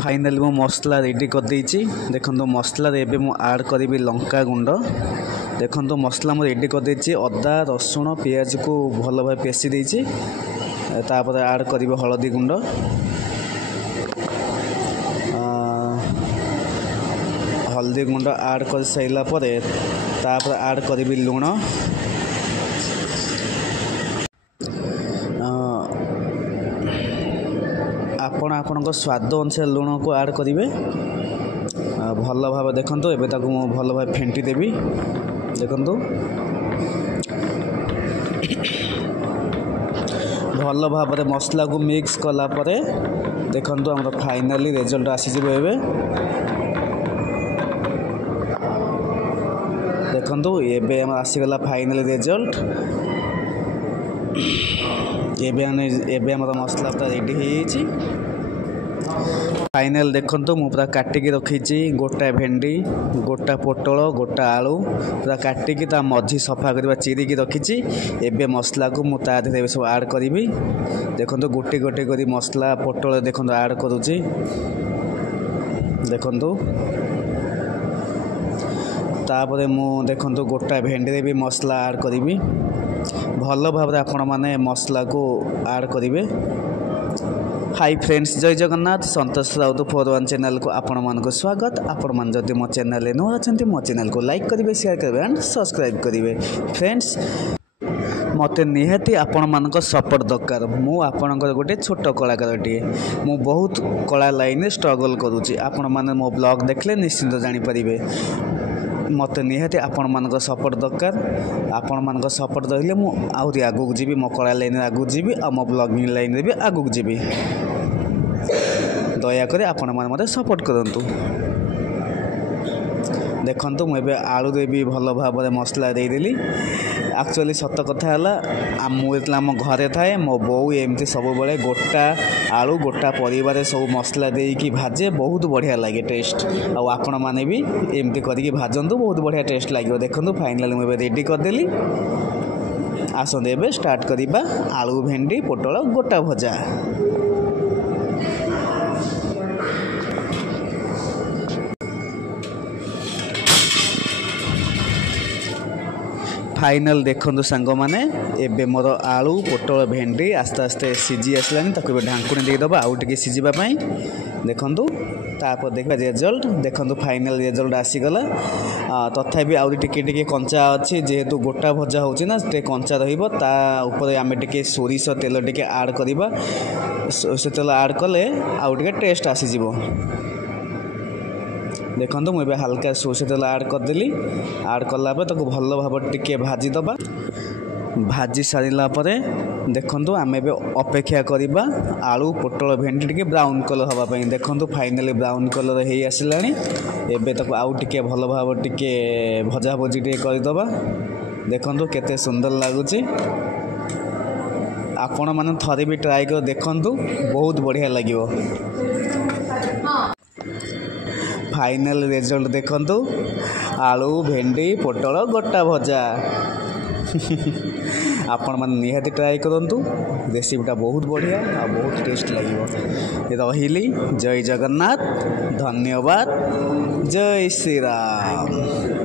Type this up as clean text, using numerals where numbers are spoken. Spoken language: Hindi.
फाइनाली मो मसला रेडी कर देछि। देखो मसला एबे मु ऐड करी लंका गुंड। देखो मसला मु रेडी कर देछि। अदा रसुण पियाज को भल भाव पेसी देछि। तापर ऐड करी हलदी गुंड, हल्दी गुंड ऐड कर साइला परे तापर ऐड करी लुण, आपण आपण स्वाद अनुसार लुण को ऐड करेंगे। भल भाव देखो एबे ताकू मु भल भाव फेंटी देवी। देखो भल भाव मसला को मिक्स कला परे देखो हमर फाइनली रिजल्ट आसीजिब। एबे देखो एबे हम आसीगला फाइनल रिजल्ट। एबे हमर मसला पूरा रेडी हो फाइनल। देखो मु पूरा काटिकी रखी गोटा भेंडी, गोटा पोटल, गोटा आलू पूरा काटिकी ता मझी सफा करवा चिरिकी रखी। एबे मसला को मु ता देहरे सब ऐड करी। देखो गोटे गोटे करी मसला पोटल देखो ऐड करूची। देखो तापर मु देखो गोटा भेंडी रे भी मसला ऐड करी। भल भाव आपण माने मसला को ऐड करेंगे। हाई फ्रेंड्स, जय जगन्नाथ। संतोष राउत 41 चैनल को आपण मान को स्वागत। आपण मान जदि मो चैनल नुआ अछंती मो चैनल को लाइक करेंगे, शेयर करेंगे एंड सब्सक्राइब करेंगे। फ्रेंड्स मते निहाती आपण मान को सपोर्ट दरकार। मु आपणकर गोटे छोट कलाकारटीए। मु बहुत कला लाइन स्ट्रगल करूची। आपण माने मो ब्लॉग देखले निश्चिंत जानि परिबे। मत निहाती आपण मान सपोर्ट दरकार। आपण मान सपोर्ट रहिले मु आहुरी आगुक जीवी। मो कला लाइन आगुक जीवी और मो ब्लॉगिंग लाइन रे भी आगुक जीवी। दयाकोरी आपण मान मते सपोर्ट करंतु। देखंतु मुझे आलू रे भी भल भाव मसला देदेली। एक्चुअली सत कथा है मुझे आम घरे थाए मो बो एमती सब बड़े गोटा आलू गोटा परिवार सब मसला देकी भाजे बहुत बढ़िया लगे टेस्ट। आपण मैंने भी एमती करके भाजतु बहुत बढ़िया टेस्ट लगे। देखो फाइनल मुझे रेडी करदेली। आसते एबे स्टार्ट करिबा आलू भेंडी पोटल गोटा भजा। फाइनल देखो सांग मैंने एबे मोर आलू पोटल भेंडी आस्ते आस्ते सीझी आसला। ताको ढांकुणी देदबा आउ टिके सीझापी। देखो तापर देखा रिजल्ट। देखो फाइनल रिजल्ट आसीगला। तथापि आउ टिके कंचा अच्छी जेहेतु गोटा भजा होची ना टे कंचा रहिबो। ता ऊपर आमे टिके सोरिष तेल टिके ऐड करिबा। सोरिष तेल ऐड कले आउ टिके टेस्ट आसीजिवो। देखो मुझे हल्का सोरिष तेल ऐड करदेली। ऐड कला भल भाव टिके भाजी दबा। भाजी सारा पर देखो आम ए अपेक्षा करवा आलू पोटल भेंडी टिके ब्राउन कलर हाँपाई। देखो फाइनली ब्राउन कलर हो आसला। एबे तक आउ टिके भल भाव टिके भजा भजी टिके करदबा। देखो केते सुंदर लगुच। आपण माने थरे भी ट्राई कर देखंतु बहुत बढ़िया लगिवो। फाइनल रिजल्ट देखंतु आलू भेंडी पोटल गोटा भजा। आपण माने निहाती ट्राई करंतु। रेसिपीटा बहुत बढ़िया और बहुत टेस्ट लगे। रहिली। जय जगन्नाथ। धन्यवाद। जय श्री राम।